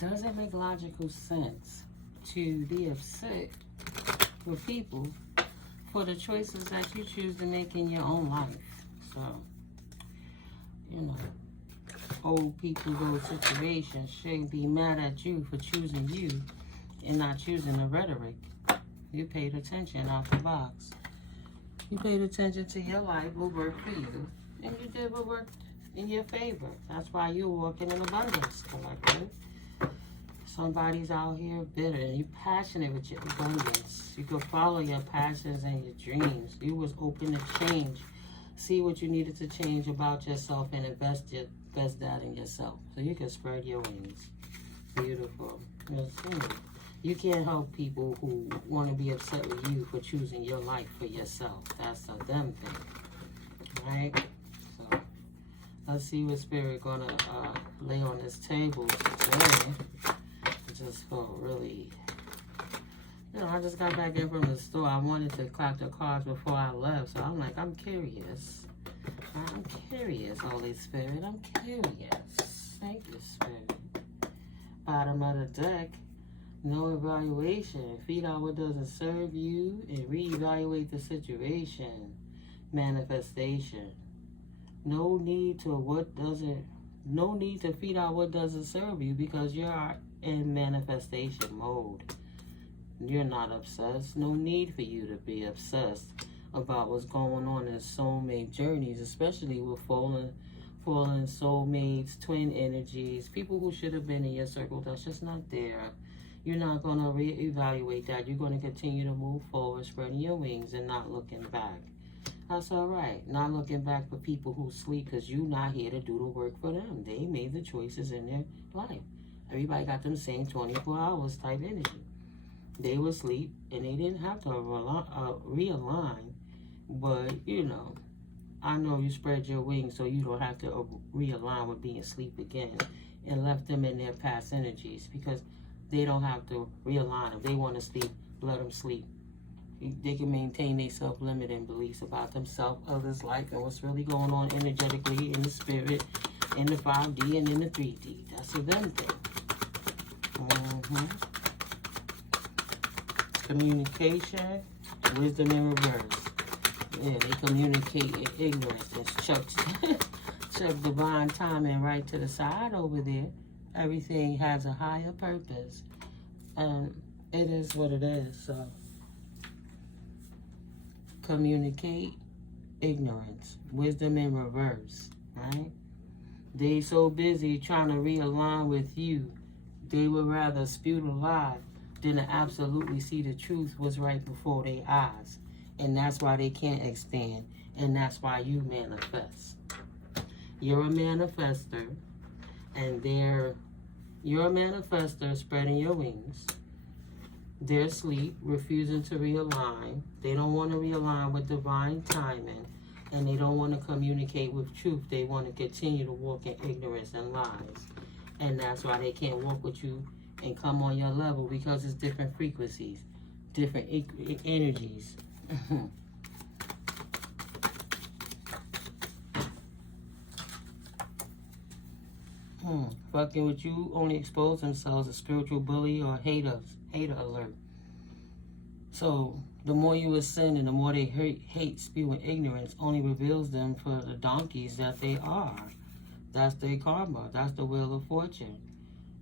does it make logical sense to be upset with people for the choices that you choose to make in your own life? So, you know, old people, those situations shouldn't be mad at you for choosing you and not choosing the rhetoric. You paid attention out the box. You paid attention to your life, what worked for you, and you did what worked in your favor. That's why you're walking in abundance, collective. Somebody's out here bitter and you're passionate with your abundance. You could follow your passions and your dreams. You was open to change. See what you needed to change about yourself and invest that in yourself. So you can spread your wings. Beautiful. You can't help people who want to be upset with you for choosing your life for yourself. That's a them thing. Right? So let's see what Spirit gonna lay on this table today. Just felt really, you know, I just got back in from the store. I wanted to clap the cards before I left, so I'm like, I'm curious. I'm curious, Holy Spirit. I'm curious. Thank you, Spirit. Bottom of the deck, no evaluation. Feed out what doesn't serve you and reevaluate the situation. Manifestation. No need to feed out what doesn't serve you because you're in manifestation mode. You're not obsessed. No need for you to be obsessed about what's going on in soulmate journeys, especially with fallen soulmates, twin energies, people who should have been in your circle that's just not there. You're not going to reevaluate that. You're going to continue to move forward, spreading your wings and not looking back. That's all right. Not looking back for people who sleep because you're not here to do the work for them. They made the choices in their life. Everybody got them same 24 hours type energy. They were asleep and they didn't have to realign. But, you know, I know you spread your wings so you don't have to realign with being asleep again and left them in their past energies because they don't have to realign. If they want to sleep, let them sleep. They can maintain their self-limiting beliefs about themselves, others' life, and what's really going on energetically in the spirit, in the 5D and in the 3D. That's a them thing. Communication, wisdom in reverse. Yeah, they communicate in ignorance. That's Chuck divine timing right to the side over there. Everything has a higher purpose. And it is what it is. So communicate ignorance. Wisdom in reverse. Right? They so busy trying to realign with you. They would rather spew the lie than to absolutely see the truth was right before their eyes. And that's why they can't expand. And that's why you manifest. You're a manifester. And you're a manifester spreading your wings. They're asleep, refusing to realign. They don't want to realign with divine timing. And they don't want to communicate with truth. They want to continue to walk in ignorance and lies. And that's why they can't walk with you and come on your level because it's different frequencies, different energies. Fucking with you only expose themselves as spiritual bully or hater alert. So the more you ascend and the more they hate, spewing ignorance only reveals them for the donkeys that they are. That's their karma. That's the wheel of fortune.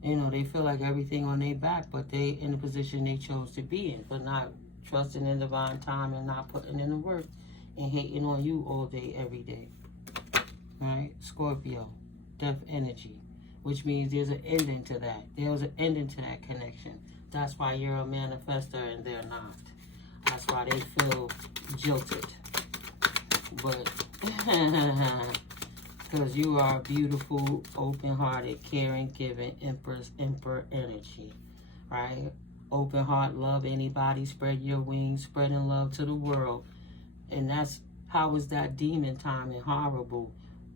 You know, they feel like everything on their back, but they in the position they chose to be in, but not trusting in divine time and not putting in the work and hating on you all day, every day. Right? Scorpio, death energy, which means there's an ending to that. There was an ending to that connection. That's why you're a manifester and they're not. That's why they feel jilted. But because you are beautiful, open-hearted, caring, giving, emperor energy, right? Open heart, love anybody, spread your wings, spreading love to the world. And that's, how is that demon time and horrible?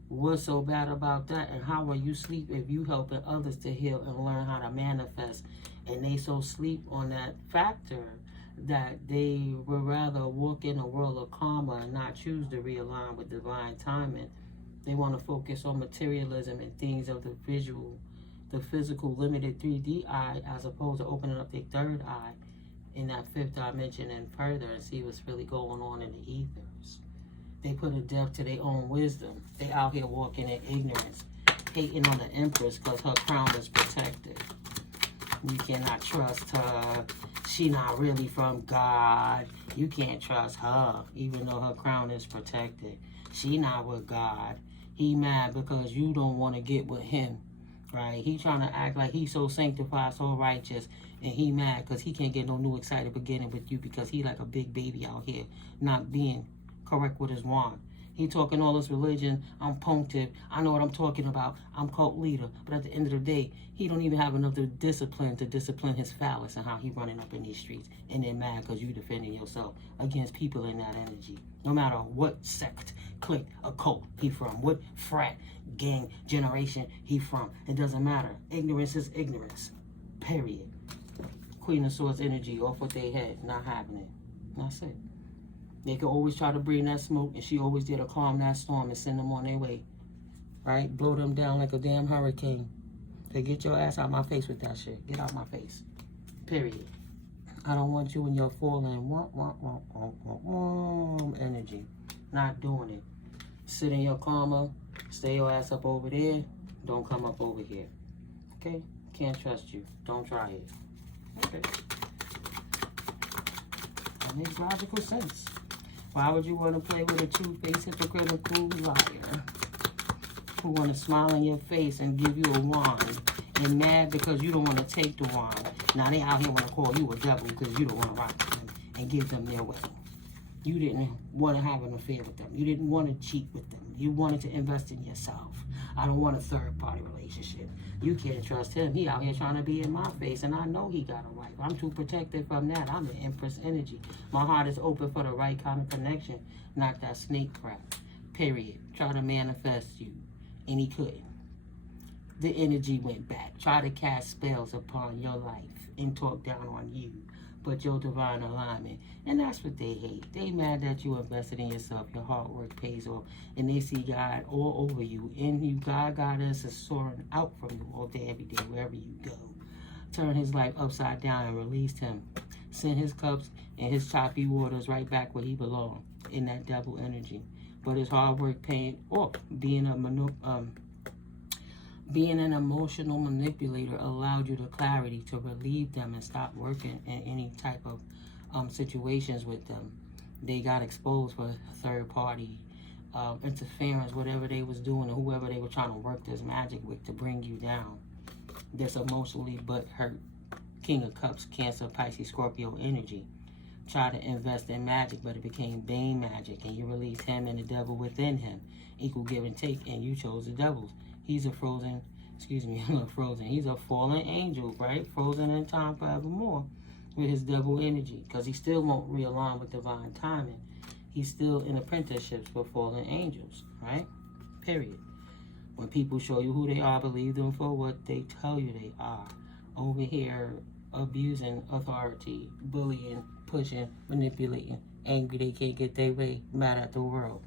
What's so bad about that? And how are you sleep if you helping others to heal and learn how to manifest? And they so sleep on that factor that they would rather walk in a world of karma and not choose to realign with divine timing. They want to focus on materialism and things of the visual the physical limited 3D eye as opposed to opening up their third eye in that fifth dimension and further and see what's really going on in the ethers. They put a depth to their own wisdom. They out here walking in ignorance, hating on the Empress because her crown is protected. You cannot trust her. She not really from God. You can't trust her, even though her crown is protected. She not with God. He mad because you don't want to get with him, right? He trying to act like he's so sanctified, so righteous, and he mad because he can't get no new excited beginning with you because he like a big baby out here, not being correct with his wand. He talking all this religion. I'm pontiff. I know what I'm talking about. I'm cult leader. But at the end of the day, he don't even have enough discipline to discipline his phallus and how he running up in these streets. And they're mad because you defending yourself against people in that energy. No matter what sect, clique, or cult he from, what frat, gang, generation he from. It doesn't matter. Ignorance is ignorance. Period. Queen of Swords energy off what they had. Not happening. That's it. They could always try to bring that smoke, and she always did to calm that storm and send them on their way. Right? Blow them down like a damn hurricane. They get your ass out my face with that shit. Get out my face. Period. I don't want you in your falling energy. Not doing it. Sit in your karma. Stay your ass up over there. Don't come up over here. Okay? Can't trust you. Don't try it. Okay? That makes logical sense. Why would you want to play with a two-faced hypocritical liar who want to smile in your face and give you a wand and mad because you don't want to take the wand? Now they out here want to call you a devil because you don't want to rock with them and give them their way. You didn't want to have an affair with them. You didn't want to cheat with them. You wanted to invest in yourself. I don't want a third-party relationship. You can't trust him. He out here trying to be in my face, and I know he got a wife. I'm too protected from that. I'm the Empress energy. My heart is open for the right kind of connection, not that snake crap. Period. Try to manifest you, and he couldn't. The energy went back. Try to cast spells upon your life and talk down on you, but your divine alignment. And that's what they hate. They mad that you invested in yourself. Your hard work pays off. And they see God all over you. In you, GodGoddess is soaring out from you all day, every day, wherever you go. Turn his life upside down and released him. Send his cups and his choppy waters right back where he belonged, in that double energy. But his hard work paying off. Being an emotional manipulator allowed you the clarity to relieve them and stop working in any type of situations with them. They got exposed for third party interference, whatever they was doing, or whoever they were trying to work this magic with to bring you down. This emotionally but hurt King of Cups, Cancer, Pisces, Scorpio energy. Try to invest in magic, but it became Bane magic, and you released him and the devil within him. Equal give and take, and you chose the devils. He's a he's a fallen angel, right? Frozen in time forevermore with his devil energy, because he still won't realign with divine timing. He's still in apprenticeships with fallen angels, right? Period. When people show you who they are, believe them for what they tell you they are. Over here, abusing authority, bullying, pushing, manipulating, angry they can't get their way, mad at the world.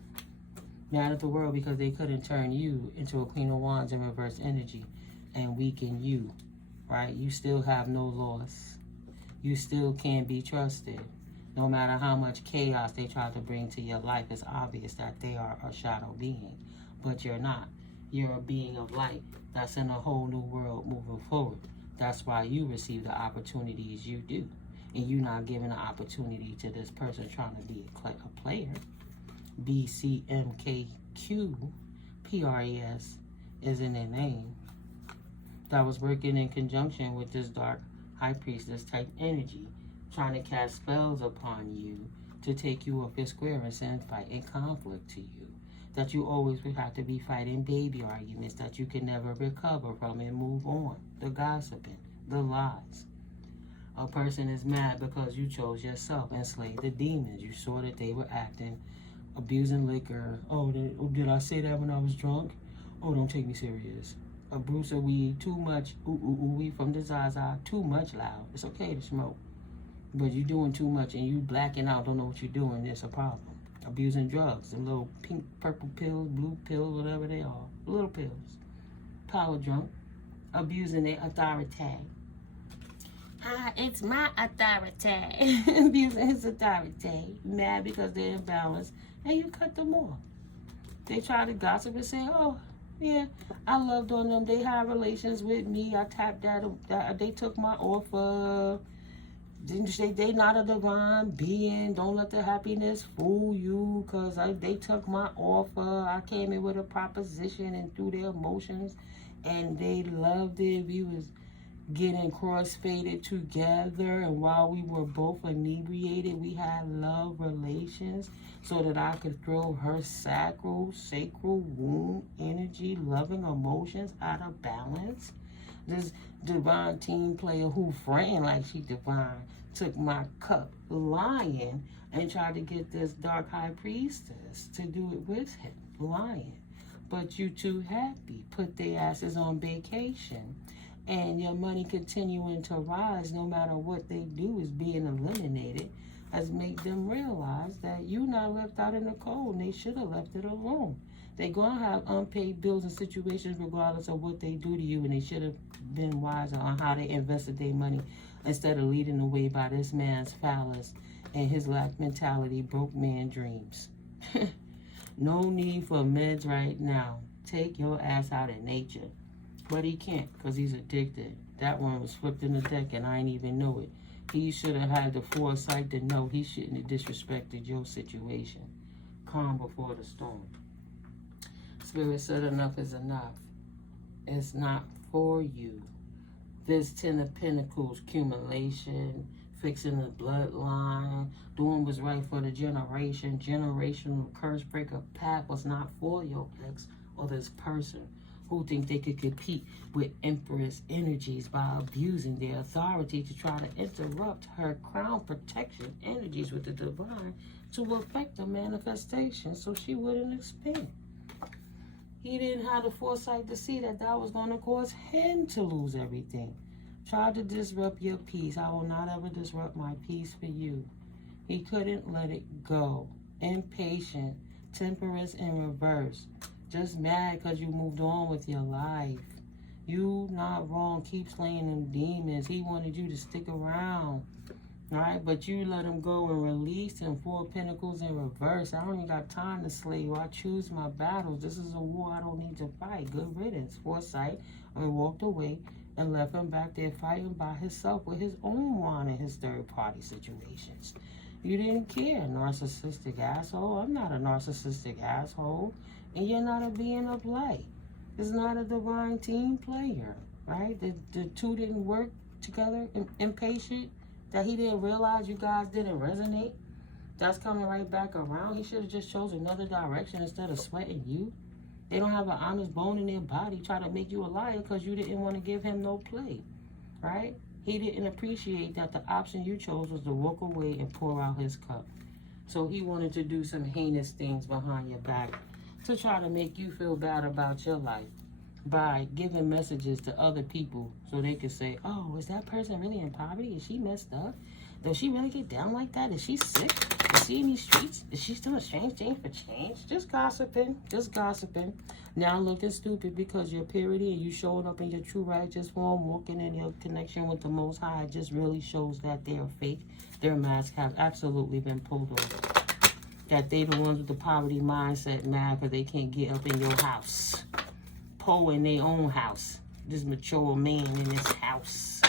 Mad at the world because they couldn't turn you into a Queen of Wands in reverse energy and weaken you, right? You still have no loss. You still can't be trusted. No matter how much chaos they try to bring to your life, it's obvious that they are a shadow being. But you're not. You're a being of light that's in a whole new world moving forward. That's why you receive the opportunities you do. And you're not giving an opportunity to this person trying to be a player. BCMKQ, PRES is in their name. That was working in conjunction with this dark high priestess type energy, trying to cast spells upon you to take you off your square and send fight and conflict to you. That you always would have to be fighting baby arguments that you can never recover from and move on. The gossiping, the lies. A person is mad because you chose yourself and slayed the demons. You saw that they were acting, abusing liquor. Oh, did I say that when I was drunk? Oh, don't take me serious. A Bruce of weed, too much we from the Zaza, too much loud. It's okay to smoke. But you're doing too much and you blacking out, don't know what you're doing, it's a problem. Abusing drugs, the little pink, purple pills, blue pills, whatever they are. Little pills. Power drunk. abusing their authority. It's my authority. Abusing his authority. Mad because they're imbalanced. And you cut them off. They try to gossip and say, oh, yeah, I loved on them. They had relations with me. I tapped that. They took my offer. Didn't say they not a divine being. Don't let the happiness fool you, because they took my offer. I came in with a proposition and through their emotions, and they loved it. We was getting cross-faded together, and while we were both inebriated, we had love relations so that I could throw her sacral womb energy, loving emotions out of balance. This divine team player who framed like she divine took my cup lying and tried to get this dark high priestess to do it with him, lying. But you too happy, put their asses on vacation, and your money continuing to rise no matter what they do is being eliminated, has made them realize that you're not left out in the cold, and they should have left it alone. They're going to have unpaid bills and situations regardless of what they do to you, and they should have been wiser on how they invested their money instead of leading the way by this man's phallus and his lack mentality, broke man dreams. No need for meds right now. Take your ass out in nature. But he can't because he's addicted. That one was flipped in the deck and I didn't even know it. He should have had the foresight to know he shouldn't have disrespected your situation. Calm before the storm. Spirit said enough is enough. It's not for you. This 10 of Pentacles, accumulation, fixing the bloodline, doing what's right for the generation, generational curse breaker path was not for your ex or this person who think they could compete with Empress energies by abusing their authority to try to interrupt her crown protection energies with the divine to affect the manifestation so she wouldn't expand. He didn't have the foresight to see that that was going to cause him to lose everything. Tried to disrupt your peace. I will not ever disrupt my peace for you. He couldn't let it go. Impatient, temperance in reverse. Just mad because you moved on with your life. You not wrong. Keep slaying them demons. He wanted you to stick around. Alright, but you let him go and release him. 4 of Pentacles in reverse. I don't even got time to slay you. I choose my battles. This is a war I don't need to fight. Good riddance. Foresight. I walked away and left him back there fighting by himself with his own wine and his third-party situations. You didn't care, narcissistic asshole. I'm not a narcissistic asshole. And you're not a being of light. It's not a divine team player, right? The two didn't work together. Impatient. That he didn't realize you guys didn't resonate. That's coming right back around. He should have just chose another direction instead of sweating you. They don't have an honest bone in their body. Try to make you a liar because you didn't want to give him no play, right? He didn't appreciate that the option you chose was to walk away and pour out his cup. So he wanted to do some heinous things behind your back to try to make you feel bad about your life by giving messages to other people so they could say, oh, is that person really in poverty? Is she messed up? Does she really get down like that? Is she sick? Is she in these streets? Is she still a change for change? Just gossiping. Just gossiping. Now looking stupid because you're purity and you showing up in your true righteous form, walking in your connection with the Most High just really shows that they are fake. Their masks have absolutely been pulled off. That they the ones with the poverty mindset mad because they can't get up in your house. Poe in their own house. This mature man in his house.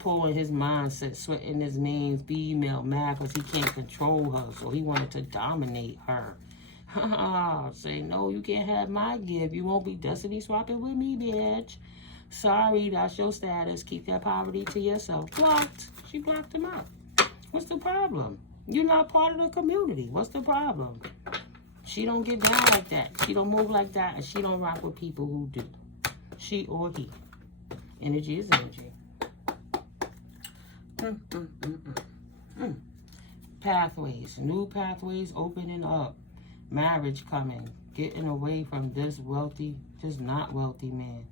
Poe in his mindset, sweating his main female mad because he can't control her. So he wanted to dominate her. Say, no, you can't have my gift. You won't be destiny swapping with me, bitch. Sorry, that's your status. Keep that poverty to yourself. Blocked. She blocked him out. What's the problem? You're not part of the community. What's the problem? She don't get down like that. She don't move like that. And she don't rock with people who do. She or he. Energy is energy. Pathways. New pathways opening up. Marriage coming. Getting away from this wealthy, just not wealthy man.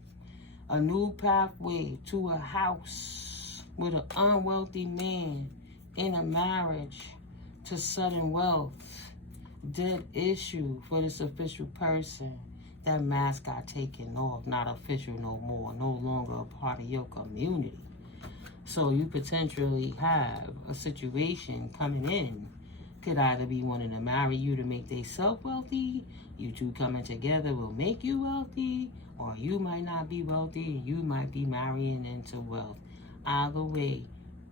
A new pathway to a house with an unwealthy man in a marriage to sudden wealth. Dead issue for this official person. That mask got taken off, not official no more, no longer a part of your community. So you potentially have a situation coming in. Could either be wanting to marry you to make themselves wealthy, you two coming together will make you wealthy, or you might not be wealthy and you might be marrying into wealth. Either way,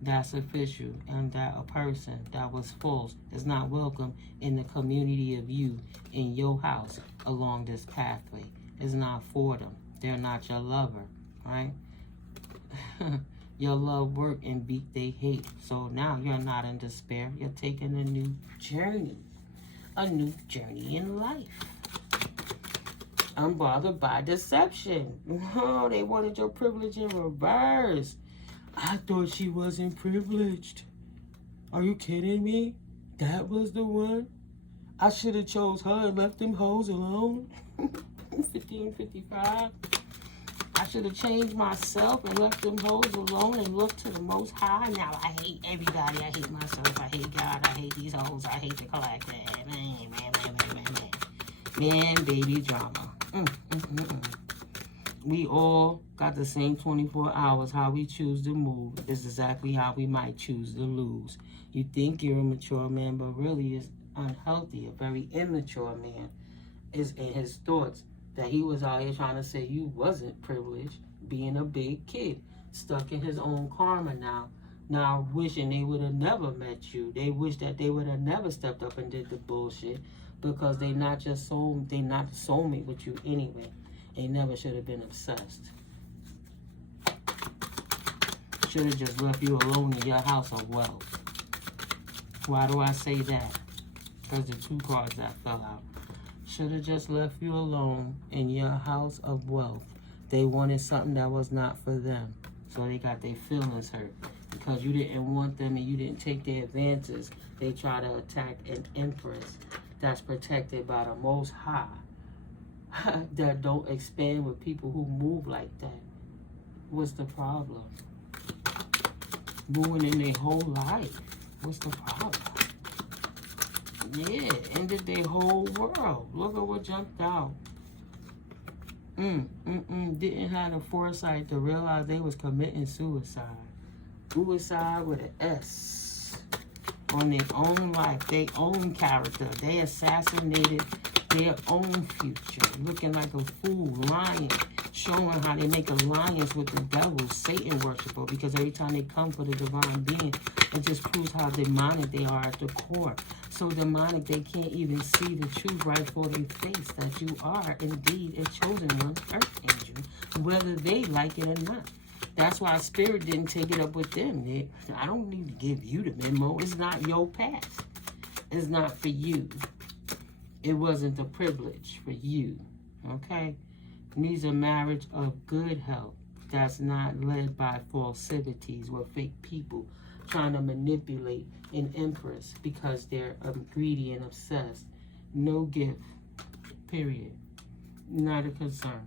that's official, and that a person that was false is not welcome in the community of you in your house along this pathway. It's not for them. They're not your lover, right? Your love work and beat they hate. So now you're not in despair. You're taking a new journey in life. Unbothered by deception. Oh, they wanted your privilege in reverse. I thought she wasn't privileged. Are you kidding me? That was the one? I should have chose her and left them hoes alone. 1555. I should have changed myself and left them hoes alone and looked to the Most High. Now I hate everybody. I hate myself. I hate God. I hate these hoes. I hate the collective. Man, baby drama. We all got the same 24 hours. How we choose to move is exactly how we might choose to lose. You think you're a mature man, but really is unhealthy. A very immature man is in his thoughts that he was out here trying to say you wasn't privileged, being a big kid, stuck in his own karma now wishing they would have never met you. They wish that they would have never stepped up and did the bullshit, because they not the soulmate with you anyway. They never should have been obsessed. Should have just left you alone in your house of wealth. Why do I say that? Because the two cards that fell out. Should have just left you alone in your house of wealth. They wanted something that was not for them. So they got their feelings hurt. Because you didn't want them and you didn't take their advances. They try to attack an empress that's protected by the Most High. That don't expand with people who move like that. What's the problem? Moving in their whole life. What's the problem? Yeah, ended their whole world. Look at what jumped out. Didn't have the foresight to realize they was committing suicide. Suicide with an S. On their own life, their own character. They assassinated their own future. Looking like a fool, lying. Showing how they make alliance with the devil, Satan worshiper. Because every time they come for the divine being, it just proves how demonic they are at the core. So demonic they can't even see the truth right for their face, that you are indeed a chosen one, earth angel, whether they like it or not. That's why Spirit didn't take it up with them. I don't need to give you the memo. It's not your past. It's not for you. It wasn't the privilege for you. Okay? Needs a marriage of good health that's not led by falsities with fake people trying to manipulate an empress because they're greedy and obsessed. No gift. Period. Not a concern.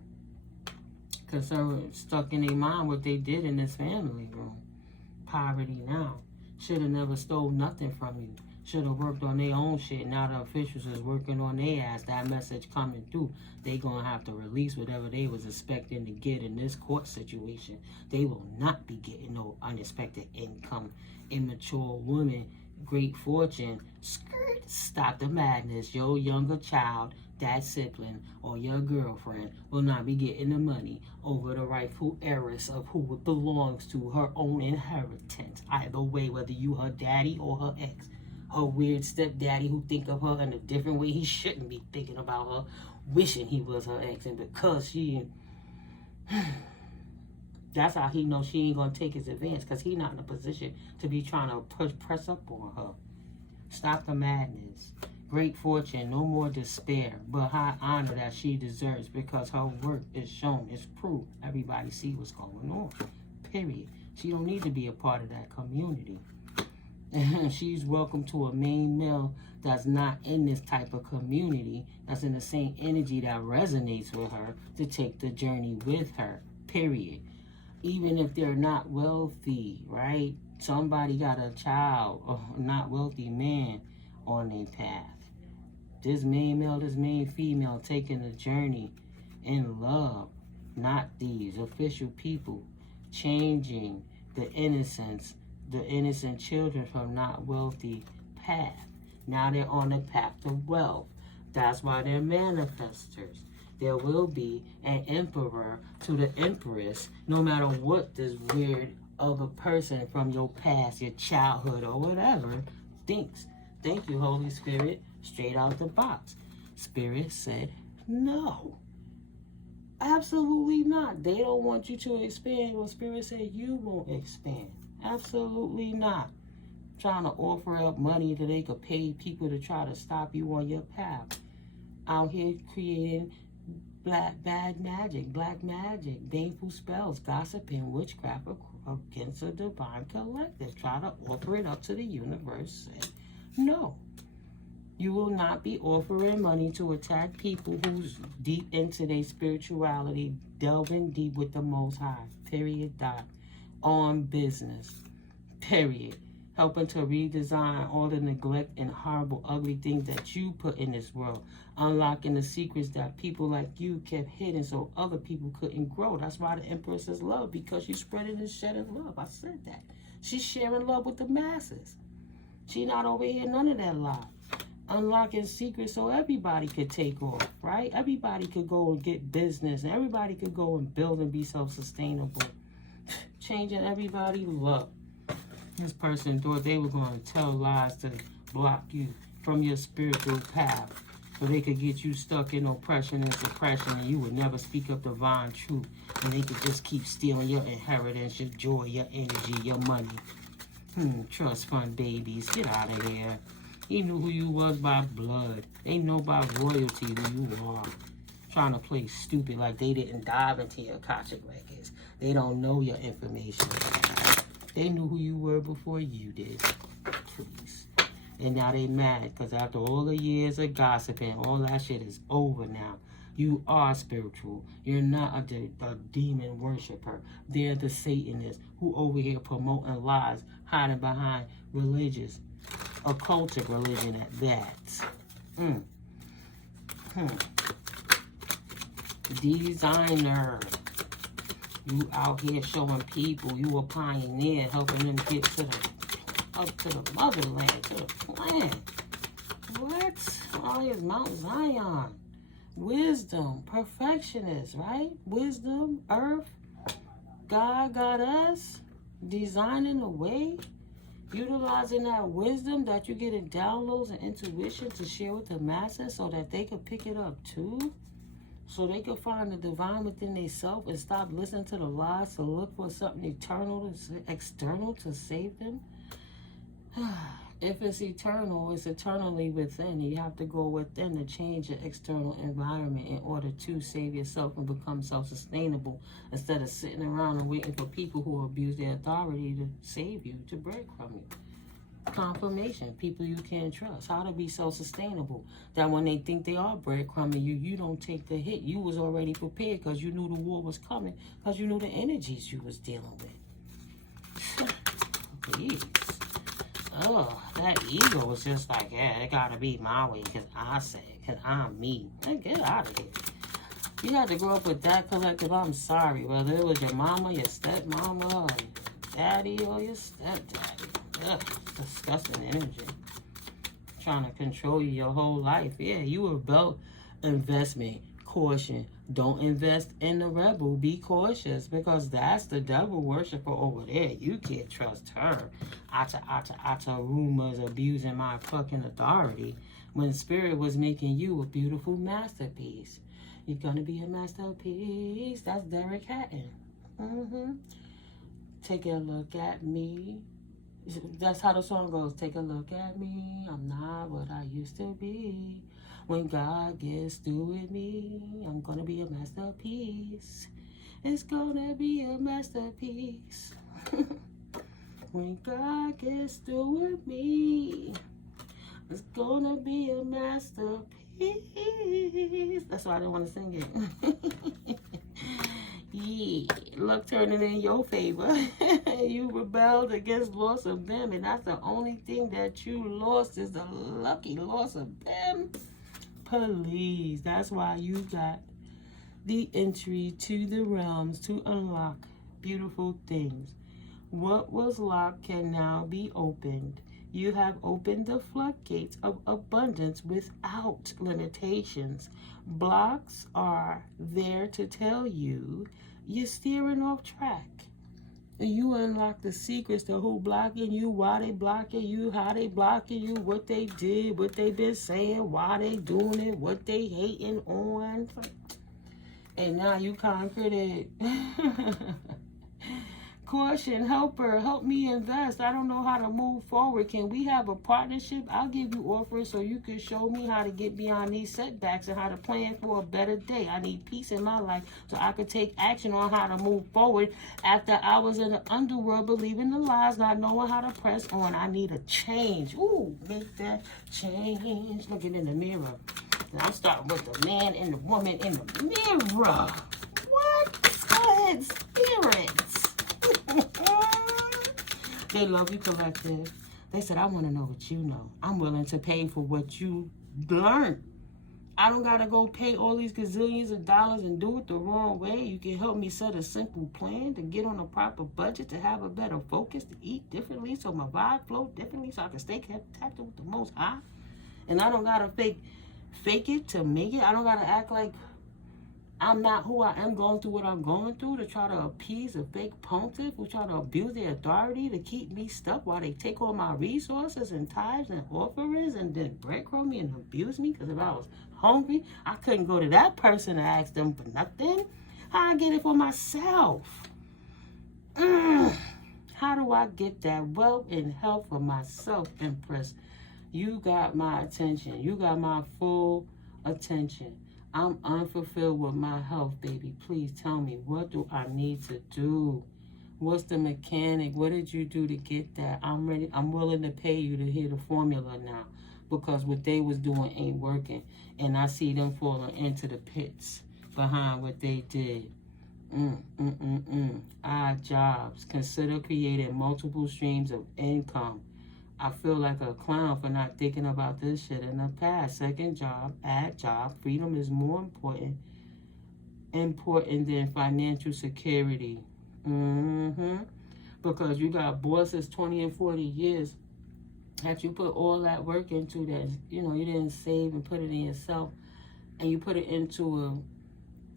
Concern stuck in their mind what they did in this family room. Poverty now. Should have never stole nothing from you. Should have worked on their own shit. Now the officials is working on their ass. That message coming through. They gonna have to release whatever they was expecting to get in this court situation. They will not be getting no unexpected income. Immature woman, great fortune. Skirt. Stop the madness. Your younger child, that sibling, or your girlfriend will not be getting the money over the rightful heiress of who it belongs to, her own inheritance. Either way, whether you her daddy or her ex. Her weird stepdaddy who think of her in a different way he shouldn't be thinking about her, wishing he was her ex, and because she that's how he knows she ain't gonna take his advance, because he not in a position to be trying to press up on her. Stop the madness. Great fortune, no more despair, but high honor that she deserves, because her work is shown, it's proof. Everybody see what's going on. Period. She don't need to be a part of that community. She's welcome to a main male that's not in this type of community, that's in the same energy that resonates with her, to take the journey with her, period. Even if they're not wealthy, right? Somebody got a child, or not wealthy man on their path. This main male, this main female taking the journey in love, not these official people, changing the innocence, the innocent children from not wealthy path. Now they're on the path to wealth. That's why they're manifestors. There will be an emperor to the empress, no matter what this weird other person from your past, your childhood, or whatever thinks. Thank you, Holy Spirit, straight out the box. Spirit said no. Absolutely not. They don't want you to expand. Well, Spirit said you won't expand. Absolutely not. Trying to offer up money that they could pay people to try to stop you on your path. Out here creating bad magic, black magic, baneful spells, gossiping, witchcraft against a divine collective. Try to offer it up to the universe. Say no. You will not be offering money to attack people who's deep into their spirituality, delving deep with the Most High. Period. Dot. On business. Period. Helping to redesign all the neglect and horrible, ugly things that you put in this world. Unlocking the secrets that people like you kept hidden so other people couldn't grow. That's why the Empress is love, because she's spreading and shedding love. I said that. She's sharing love with the masses. She not over here, none of that lie. Unlocking secrets so everybody could take off, right? Everybody could go and get business. And everybody could go and build and be self-sustainable. Changing everybody's luck. This person thought they were going to tell lies to block you from your spiritual path so they could get you stuck in oppression and suppression, and you would never speak up divine truth, and they could just keep stealing your inheritance, your joy, your energy, your money. Trust fund babies, get out of here. He knew who you was by blood. They know by royalty who you are. Trying to play stupid like they didn't dive into your Akashic records. They don't know your information. They knew who you were before you did. Please. And now they mad because after all the years of gossiping, all that shit is over now. You are spiritual. You're not a demon worshiper. They're the Satanists who over here promoting lies, hiding behind religious, occultic religion at that. Designer. You out here showing people you a pioneer, helping them get to the motherland, to the plan. What? Oh, here's Mount Zion. Wisdom, perfectionist, right? Wisdom, earth, God, goddess, designing the way, utilizing that wisdom that you get in downloads and intuition to share with the masses so that they can pick it up too. So they can find the divine within themselves and stop listening to the lies to look for something eternal, external to save them. If it's eternal, it's eternally within. You have to go within to change the external environment in order to save yourself and become self-sustainable, instead of sitting around and waiting for people who abuse their authority to save you, to breadcrumb you. Confirmation, people you can't trust. How to be self-sustainable. That when they think they are breadcrumbing you, you don't take the hit. You was already prepared because you knew the war was coming, because you knew the energies you was dealing with. Please. Oh, that ego was just like, yeah, it gotta be my way because I say it, because I'm me. Hey, get out of here. You had to grow up with that collective. I'm sorry, whether it was your mama, your stepmama, or your daddy, or your stepdaddy. Ugh, disgusting energy. Trying to control you your whole life. Yeah, you were about investment, caution. Don't invest in the rebel. Be cautious, because that's the devil worshiper over there. You can't trust her. Ata rumors abusing my fucking authority, when spirit was making you a beautiful masterpiece. You're gonna be a masterpiece. That's Derek Hatton. Take a look at me. That's how the song goes. Take a look at me. I'm not what I used to be. When God gets through with me, I'm gonna be a masterpiece. It's gonna be a masterpiece. When God gets through with me, it's gonna be a masterpiece. That's why I didn't want to sing it. Yeah, luck turning in your favor. You rebelled against loss of them, and that's the only thing that you lost, is the lucky loss of them. Please, that's why you got the entry to the realms to unlock beautiful things. What was locked can now be opened. You have opened the floodgates of abundance without limitations. Blocks are there to tell you you're steering off track. And you unlock the secrets to who blocking you, why they blocking you, how they blocking you, what they did, what they been saying, why they doing it, what they hating on. And now you conquered it. Caution, helper, help me invest. I don't know how to move forward. Can we have a partnership? I'll give you offers so you can show me how to get beyond these setbacks and how to plan for a better day. I need peace in my life so I could take action on how to move forward after I was in the underworld believing the lies, not knowing how to press on. I need a change. Ooh, make that change. Looking in the mirror. I'm starting with the man and the woman in the mirror. What? Go ahead, spirits. They love you, collective. They said, I want to know what you know. I'm willing to pay for what you learned. I don't got to go pay all these gazillions of dollars and do it the wrong way. You can help me set a simple plan to get on a proper budget, to have a better focus, to eat differently so my vibe flow differently so I can stay connected with the Most High. And I don't got to fake it to make it. I don't got to act like I'm not who I am, going through what I'm going through to try to appease a fake pontiff who try to abuse their authority to keep me stuck while they take all my resources and tithes and offerings and then breadcrumb me and abuse me. Because if I was hungry, I couldn't go to that person and ask them for nothing. How I get it for myself? How do I get that wealth and health for myself, Empress? You got my attention. You got my full attention. I'm unfulfilled with my health, baby. Please tell me, what do I need to do? What's the mechanic? What did you do to get that? I'm ready. I'm willing to pay you to hear the formula now, because what they was doing ain't working. And I see them falling into the pits behind what they did. Odd jobs. Consider creating multiple streams of income. I feel like a clown for not thinking about this shit in the past. Second job, add job. Freedom is more important than financial security. Because you got bosses 20 and 40 years that you put all that work into that, you know, you didn't save and put it in yourself, and you put it into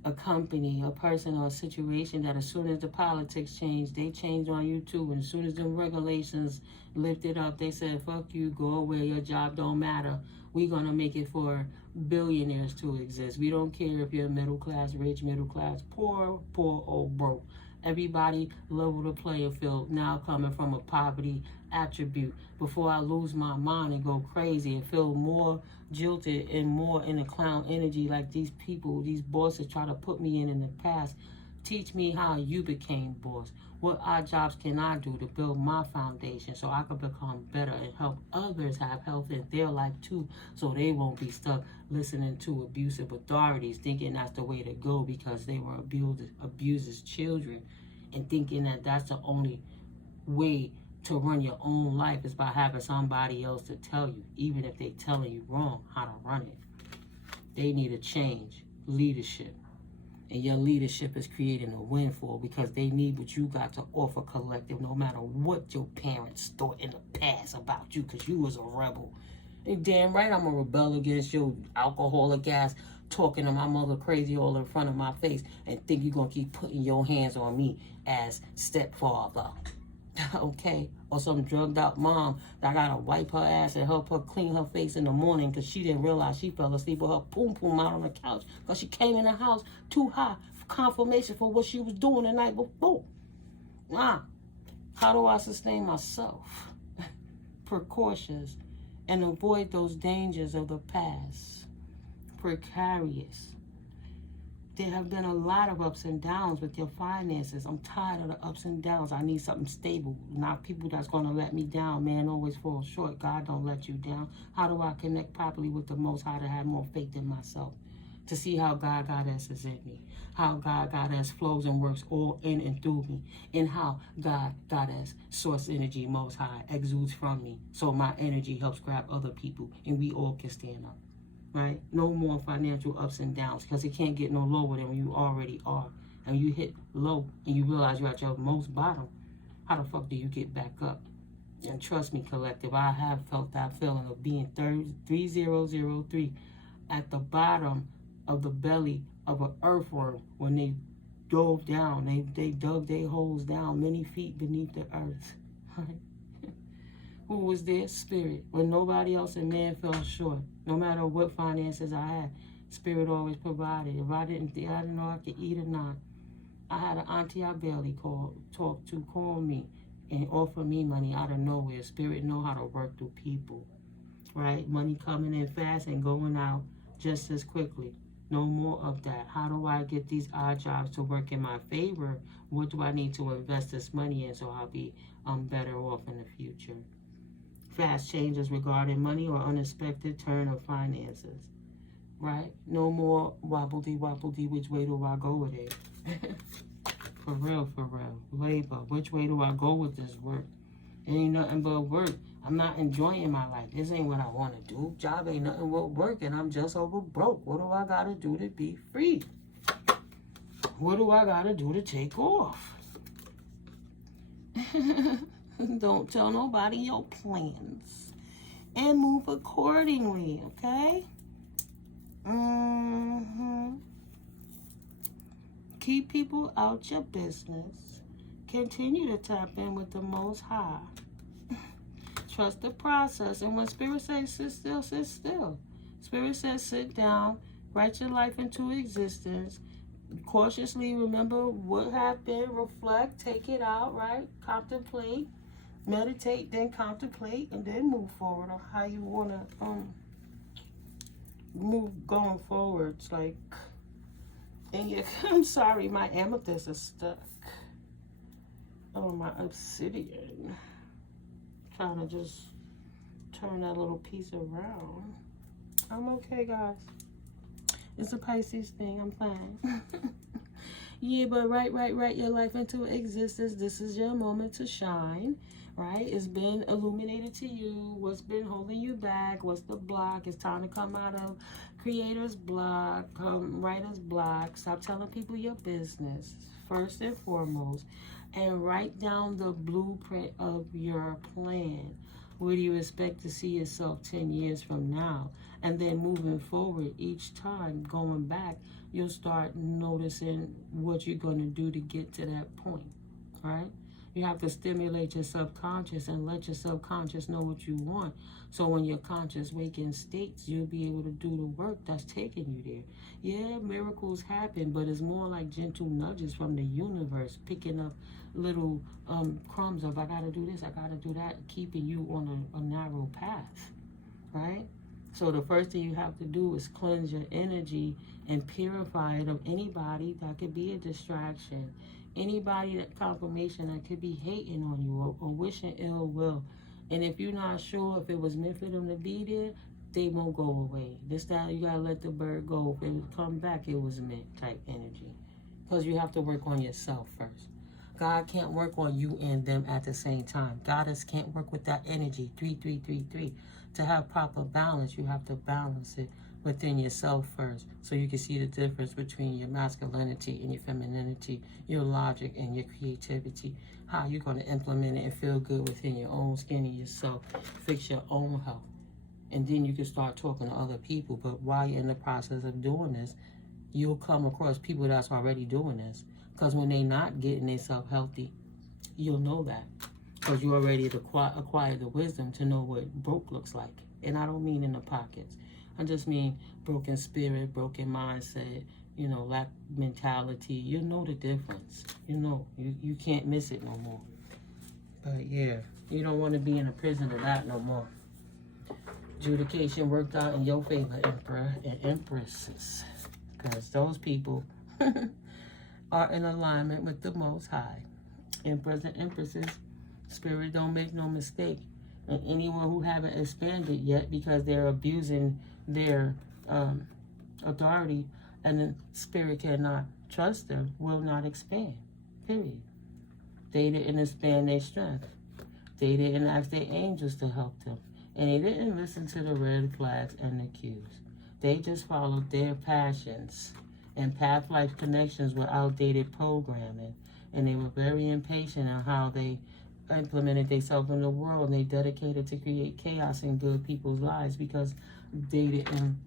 a company, a person, or a situation that as soon as the politics change, they change on you too. And as soon as the regulations lifted up, they said, fuck you, go away, your job don't matter. We're going to make it for billionaires to exist. We don't care if you're middle class, rich, middle class, poor, or broke. Everybody level the playing field now, coming from a poverty attribute. Before I lose my mind and go crazy and feel more jilted and more in a clown energy like these people, these bosses try to put me in the past. Teach me how you became boss. What odd jobs can I do to build my foundation so I can become better and help others have health in their life too, so they won't be stuck listening to abusive authorities, thinking that's the way to go because they were abused as children, and thinking that that's the only way to run your own life is by having somebody else to tell you, even if they're telling you wrong, how to run it. They need a change, leadership. And your leadership is creating a windfall because they need what you got to offer, collective, no matter what your parents thought in the past about you, because you was a rebel. And damn right I'm a rebel against your alcoholic ass talking to my mother crazy all in front of my face and think you're going to keep putting your hands on me as stepfather. Okay? Or some drugged out mom that I gotta wipe her ass and help her clean her face in the morning because she didn't realize she fell asleep with her poom poom out on the couch because she came in the house too high for confirmation for what she was doing the night before. How do I sustain myself? Precautions and avoid those dangers of the past. Precarious. There have been a lot of ups and downs with your finances. I'm tired of the ups and downs. I need something stable, not people that's going to let me down. Man always falls short. God don't let you down. How do I connect properly with the Most High to have more faith in myself? To see how GodGoddess is in me. How GodGoddess flows and works all in and through me. And how GodGoddess, source energy, Most High, exudes from me. So my energy helps grab other people and we all can stand up. right? No more financial ups and downs, because it can't get no lower than when you already are. And you hit low and you realize you're at your most bottom, how the fuck do you get back up? And trust me, collective, I have felt that feeling of being 3003 at the bottom of the belly of an earthworm when they dove down. They dug their holes down many feet beneath the earth. Right? Who was their spirit when nobody else and man fell short? No matter what finances I had, spirit always provided. If I didn't know I could eat or not, I had an auntie I barely talk to call me and offer me money out of nowhere. Spirit know how to work through people, right? Money coming in fast and going out just as quickly. No more of that. How do I get these odd jobs to work in my favor? What do I need to invest this money in so I'll be better off in the future? Fast changes regarding money or unexpected turn of finances, right? No more wobbledy, which way do I go with it? For real. Labor, which way do I go with this work? It ain't nothing but work. I'm not enjoying my life. This ain't what I want to do. Job ain't nothing but work, and I'm just over broke. What do I got to do to be free? What do I got to do to take off? Don't tell nobody your plans. And move accordingly, okay? Keep people out your business. Continue to tap in with the Most High. Trust the process. And when Spirit says sit still, sit still. Spirit says sit down, write your life into existence. Cautiously remember what happened, reflect, take it out, right? Contemplate, meditate, then contemplate, and then move forward on how you want to move going forward. It's like, and yeah, I'm sorry, my amethyst is stuck. Oh, my obsidian. Trying to just turn that little piece around. I'm okay, guys. It's a Pisces thing. I'm fine. Yeah, but write your life into existence. This is your moment to shine, right? It's been illuminated to you. What's been holding you back? What's the block? It's time to come out of creator's block, writer's block. Stop telling people your business, first and foremost, and write down the blueprint of your plan. Where do you expect to see yourself 10 years from now? And then moving forward, each time going back, you'll start noticing what you're going to do to get to that point, right? You have to stimulate your subconscious and let your subconscious know what you want. So when your conscious waking states, you'll be able to do the work that's taking you there. Yeah, miracles happen, but it's more like gentle nudges from the universe, picking up little crumbs of I got to do this, I got to do that, keeping you on a narrow path, right? So the first thing you have to do is cleanse your energy and purify it of anybody that could be a distraction, anybody that confirmation that could be hating on you or wishing ill will. And if you're not sure if it was meant for them to be there, they won't go away. This time you gotta let the bird go. If it come back, it was meant type energy. Because you have to work on yourself first. God can't work on you and them at the same time. Goddess can't work with that energy. 3333. To have proper balance, you have to balance it within yourself first, so you can see the difference between your masculinity and your femininity, your logic and your creativity, how you're going to implement it and feel good within your own skin and yourself, fix your own health. And then you can start talking to other people. But while you're in the process of doing this, you'll come across people that's already doing this. Because when they're not getting themselves healthy, you'll know that. Because you already acquired the wisdom to know what broke looks like. And I don't mean in the pockets. I just mean broken spirit, broken mindset, lack mentality. You know the difference. You can't miss it no more. But yeah, you don't want to be in a prison of that no more. Adjudication worked out in your favor, Emperor and Empresses. Because those people are in alignment with the Most High. Emperors and Empresses, Spirit don't make no mistake. And anyone who haven't expanded yet because they're abusing their authority and the Spirit cannot trust them, will not expand. Period. They didn't expand their strength. They didn't ask their angels to help them. And they didn't listen to the red flags and the cues. They just followed their passions and path life connections with outdated programming. And they were very impatient on how they implemented themselves in the world, and they dedicated to create chaos in good people's lives because they didn't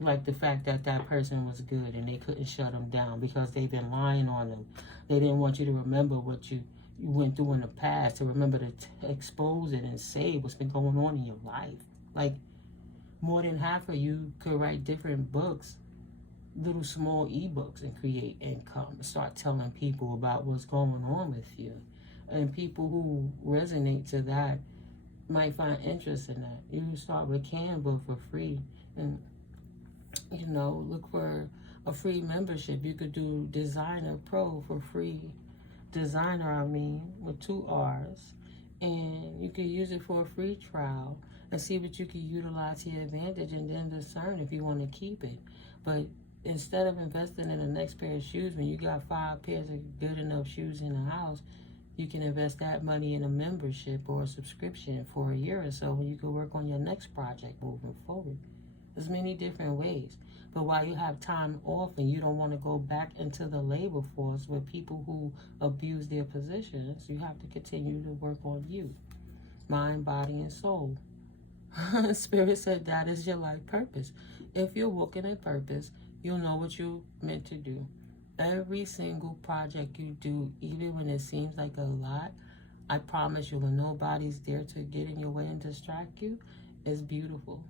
like the fact that that person was good, and they couldn't shut them down because they've been lying on them. They didn't want you to remember what you went through in the past, to remember to expose it and say what's been going on in your life. Like, more than half of you could write different books, little small ebooks, and create income and start telling people about what's going on with you. And people who resonate to that might find interest in that. You can start with Canva for free, and you know, look for a free membership. You could do Designer Pro for free. Designer, I mean, with 2 R's. And you can use it for a free trial and see what you can utilize to your advantage, and then discern if you want to keep it. But instead of investing in the next pair of shoes, when you got 5 pairs of good enough shoes in the house, you can invest that money in a membership or a subscription for a year or so, when you can work on your next project moving forward. There's many different ways. But while you have time off and you don't want to go back into the labor force with people who abuse their positions, you have to continue to work on you. Mind, body, and soul. Spirit said that is your life purpose. If you're walking in purpose, you'll know what you're meant to do. Every single project you do, even when it seems like a lot, I promise you, when nobody's there to get in your way and distract you, it's beautiful.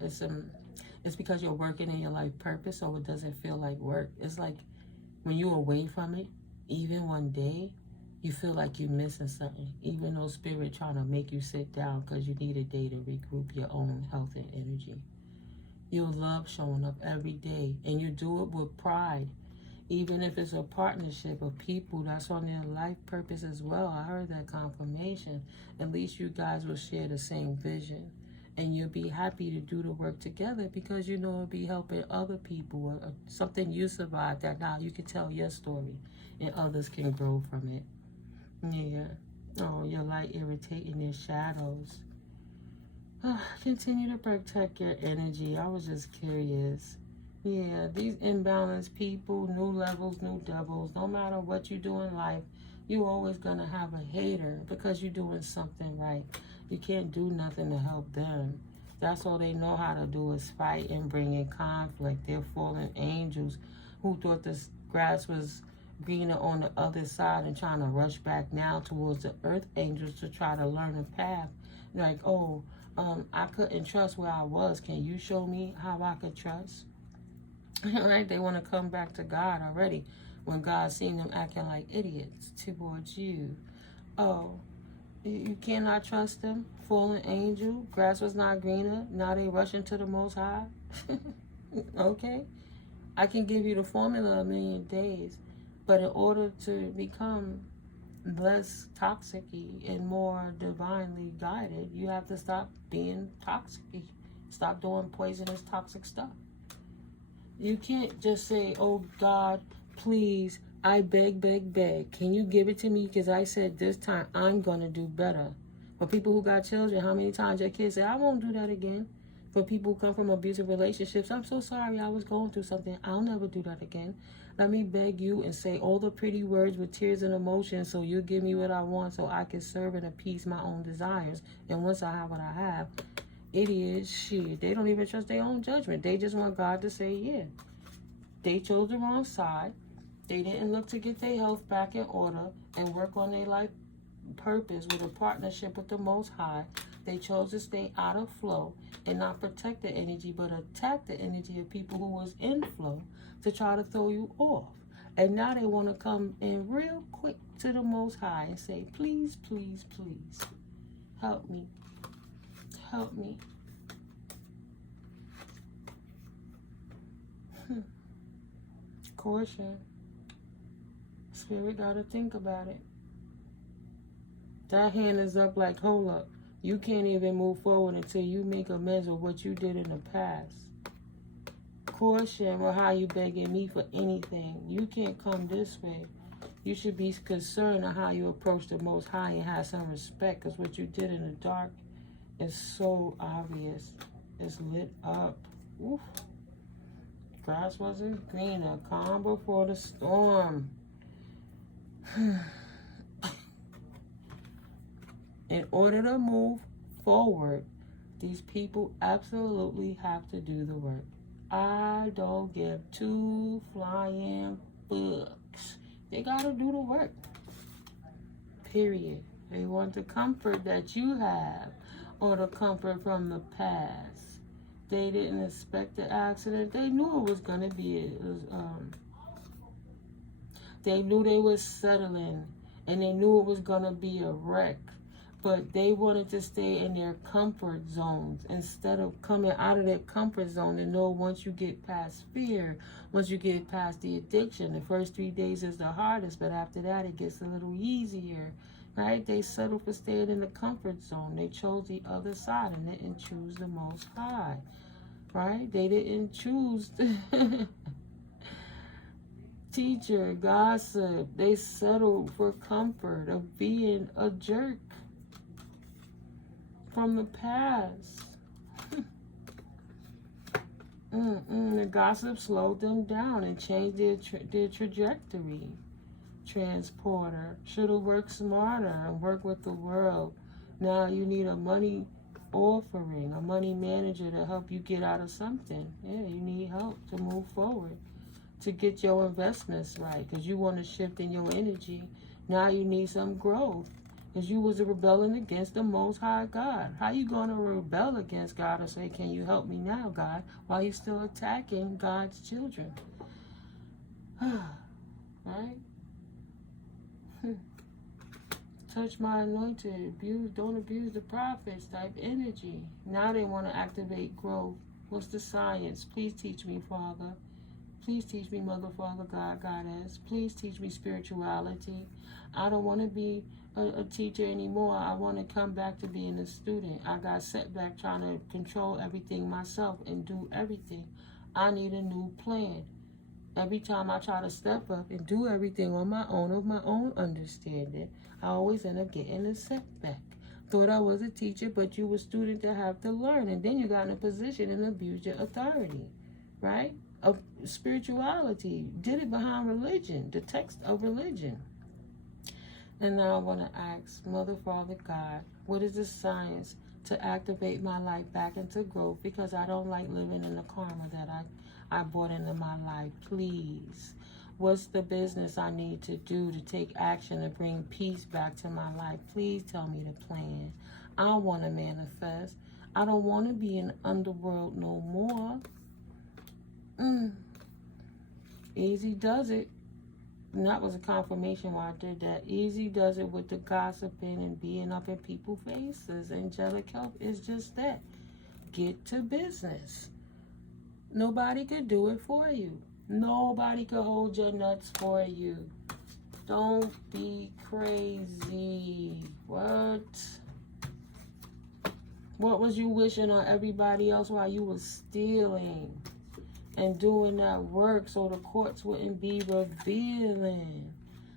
It's because you're working in your life purpose, so it doesn't feel like work. It's like when you're away from it, even one day, you feel like you're missing something, even though Spirit trying to make you sit down because you need a day to regroup your own health and energy. You love showing up every day, and you do it with pride. Even if it's a partnership of people that's on their life purpose as well. I heard that confirmation. At least you guys will share the same vision. And you'll be happy to do the work together because you know it'll be helping other people, or something you survived that now you can tell your story and others can grow from it. Yeah. Oh, your light irritating their shadows. Continue to protect your energy. I was just curious. Yeah, these imbalanced people, new levels, new devils, no matter what you do in life, you're always going to have a hater because you're doing something right. You can't do nothing to help them. That's all they know how to do is fight and bring in conflict. They're fallen angels who thought this grass was greener on the other side and trying to rush back now towards the earth angels to try to learn a path. Like, oh, I couldn't trust where I was. Can you show me how I could trust? Right? They want to come back to God already when God seen them acting like idiots towards you. Oh, you cannot trust them? Fallen angel, grass was not greener, now they rushing to the Most High? Okay? I can give you the formula a million days, but in order to become less toxic-y and more divinely guided, you have to stop being toxic-y. Stop doing poisonous, toxic stuff. You can't just say, oh God, please, I beg, beg, beg. Can you give it to me? Because I said this time I'm going to do better. For people who got children, how many times your kids say, I won't do that again? For people who come from abusive relationships, I'm so sorry, I was going through something. I'll never do that again. Let me beg you and say all the pretty words with tears and emotion so you'll give me what I want so I can serve and appease my own desires. And once I have what I have, idiots, shit, they don't even trust their own judgment. They just want God to say, yeah. They chose the wrong side. They didn't look to get their health back in order and work on their life purpose with a partnership with the Most High. They chose to stay out of flow and not protect the energy, but attack the energy of people who was in flow to try to throw you off. And now they want to come in real quick to the Most High and say, please, please, please, help me. Help me. Caution. Spirit got to think about it. That hand is up like, hold up. You can't even move forward until you make amends with what you did in the past. Caution with how you begging me for anything. You can't come this way. You should be concerned of how you approach the Most High and have some respect, because what you did in the dark is so obvious. It's lit up. Oof. Grass wasn't greener. Calm before the storm. In order to move forward, these people absolutely have to do the work. I don't give two flying bucks. They gotta do the work. Period. They want the comfort that you have or the comfort from the past. They didn't expect the accident. They knew it was gonna be. They knew they was settling, and they knew it was gonna be a wreck. But they wanted to stay in their comfort zones instead of coming out of their comfort zone and know once you get past fear, once you get past the addiction, the first 3 days is the hardest, but after that it gets a little easier, right? They settled for staying in the comfort zone. They chose the other side and didn't choose the Most High, right? They didn't choose teacher, gossip. They settled for comfort of being a jerk from the past. The gossip slowed them down and changed their trajectory. Transporter should have worked smarter and worked with the world. Now you need a money offering, a money manager to help you get out of something. Yeah, you need help to move forward, to get your investments right, because you want to shift in your energy. Now you need some growth, because you was rebelling against the Most High God. How you going to rebel against God and say, can you help me now, God, while you're still attacking God's children? Right? Touch my anointed, don't abuse the prophets type energy. Now they want to activate growth. What's the science? Please teach me, Father. Please teach me, Mother, Father, God, Goddess. Please teach me spirituality. I don't want to be a teacher anymore. I want to come back to being a student. I got set back trying to control everything myself and do everything. I need a new plan. Every time I try to step up and do everything on my own, of my own understanding, I always end up getting a setback. Thought I was a teacher, but you were a student that have to learn. And then you got in a position and abused your authority, right? Of spirituality. Did it behind religion, the text of religion. And now I want to ask, Mother, Father, God, what is the science to activate my life back into growth? Because I don't like living in the karma that I brought into my life. Please. What's the business I need to do to take action to bring peace back to my life? Please tell me the plan. I want to manifest. I don't want to be in the underworld no more. Easy does it. And that was a confirmation why I did that. Easy does it with the gossiping and being up in people's faces. Angelic help is just that. Get to business. Nobody could do it for you. Nobody could hold your nuts for you. Don't be crazy. What was you wishing on everybody else while you was stealing and doing that work so the courts wouldn't be revealing?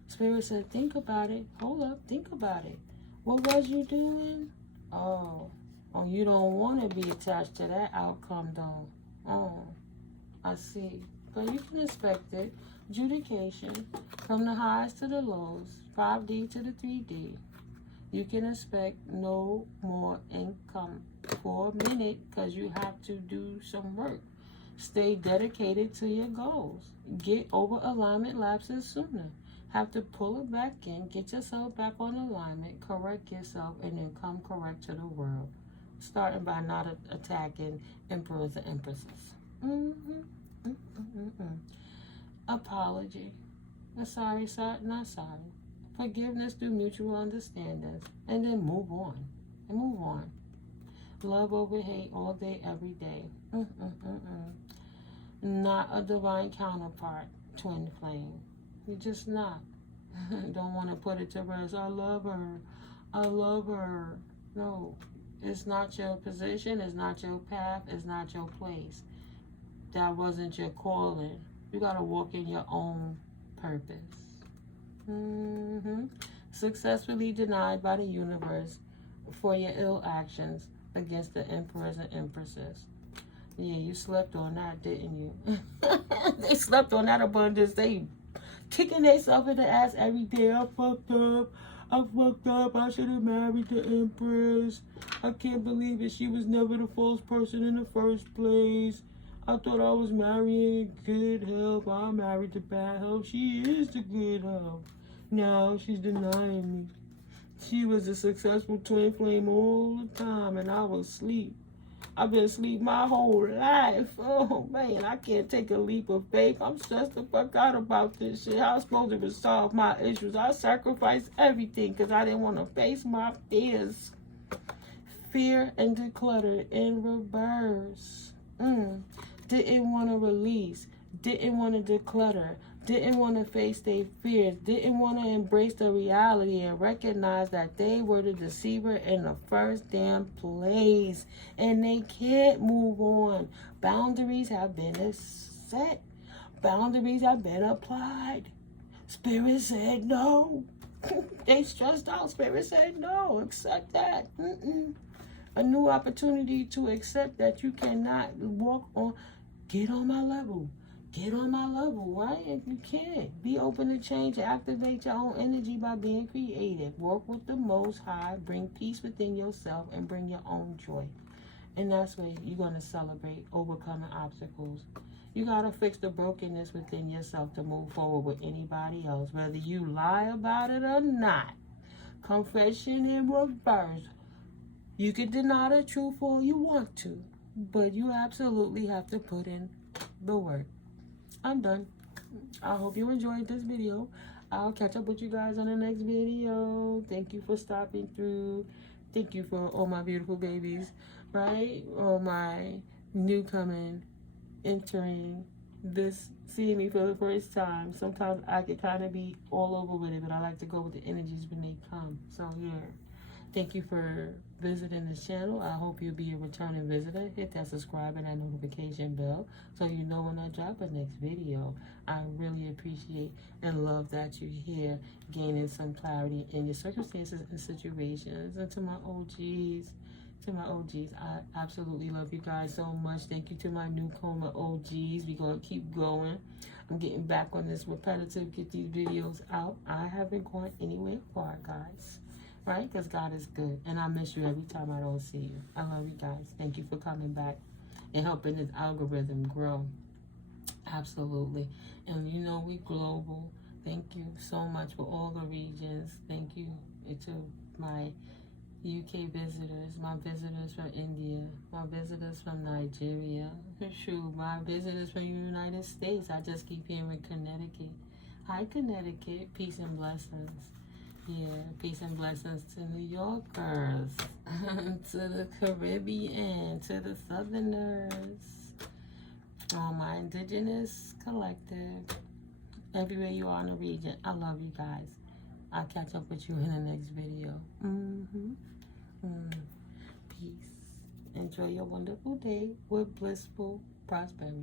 Spirit said, think about it. Hold up, think about it. What was you doing? Oh, you don't want to be attached to that outcome, though. Oh, I see. But you can expect it. Adjudication, from the highs to the lows, 5D to the 3D. You can expect no more income for a minute because you have to do some work. Stay dedicated to your goals. Get over alignment lapses sooner. Have to pull it back in, get yourself back on alignment, correct yourself, and then come correct to the world. Starting by not attacking emperors and empresses. Apology. Sorry, not sorry. Forgiveness through mutual understandings. And then move on. Love over hate all day, every day. Not a divine counterpart, twin flame. You're just not. Don't want to put it to rest. I love her. No. It's not your position. It's not your path. It's not your place. That wasn't your calling. You got to walk in your own purpose. Successfully denied by the universe for your ill actions against the emperors and empresses. Yeah, you slept on that, didn't you? They slept on that abundance. They kicking themselves in the ass every day. I fucked up. I fucked up. I should have married the Empress. I can't believe it. She was never the false person in the first place. I thought I was marrying good help. I married the bad help. She is the good help. Now she's denying me. She was a successful twin flame all the time, and I was asleep. I've been asleep my whole life. Oh, man, I can't take a leap of faith. I'm stressed the fuck out about this shit. How I'm supposed to resolve my issues? I sacrificed everything because I didn't want to face my fears. Fear and declutter in reverse. Didn't want to release. Didn't want to declutter. Didn't want to face their fears. Didn't want to embrace the reality and recognize that they were the deceiver in the first damn place. And they can't move on. Boundaries have been set. Boundaries have been applied. Spirit said no. They stressed out. Spirit said no. Accept that. A new opportunity to accept that you cannot walk on. Get on my level. Get on my level, right? If you can't, be open to change and activate your own energy by being creative. Work with the Most High. Bring peace within yourself and bring your own joy. And that's where you're going to celebrate overcoming obstacles. You got to fix the brokenness within yourself to move forward with anybody else, whether you lie about it or not. Confession in reverse. You can deny the truth all you want to, but you absolutely have to put in the work. I'm done. I hope you enjoyed this video. I'll catch up with you guys on the next video. Thank you for stopping through. Thank you for all my beautiful babies, right? All my newcoming, entering this, seeing me for the first time. Sometimes I can kind of be all over with it, but I like to go with the energies when they come. So yeah. Thank you for visiting this channel. I hope you'll be a returning visitor. Hit that subscribe and that notification bell so you know when I drop a next video. I really appreciate and love that you're here gaining some clarity in your circumstances and situations. And to my OGs, I absolutely love you guys so much. Thank you to my newcomer OGs. We're going to keep going. I'm getting back on this repetitive, get these videos out. I haven't gone anywhere far, guys. Right? Because God is good. And I miss you every time I don't see you. I love you guys. Thank you for coming back and helping this algorithm grow. Absolutely. And you know we global. Thank you so much for all the regions. Thank you to my UK visitors, my visitors from India, my visitors from Nigeria. Shoot, my visitors from the United States. I just keep hearing Connecticut. Hi, Connecticut. Peace and blessings. Yeah, peace and blessings to New Yorkers, to the Caribbean, to the Southerners, all my indigenous collective, everywhere you are in the region. I love you guys. I'll catch up with you in the next video. Peace. Enjoy your wonderful day with blissful prosperity.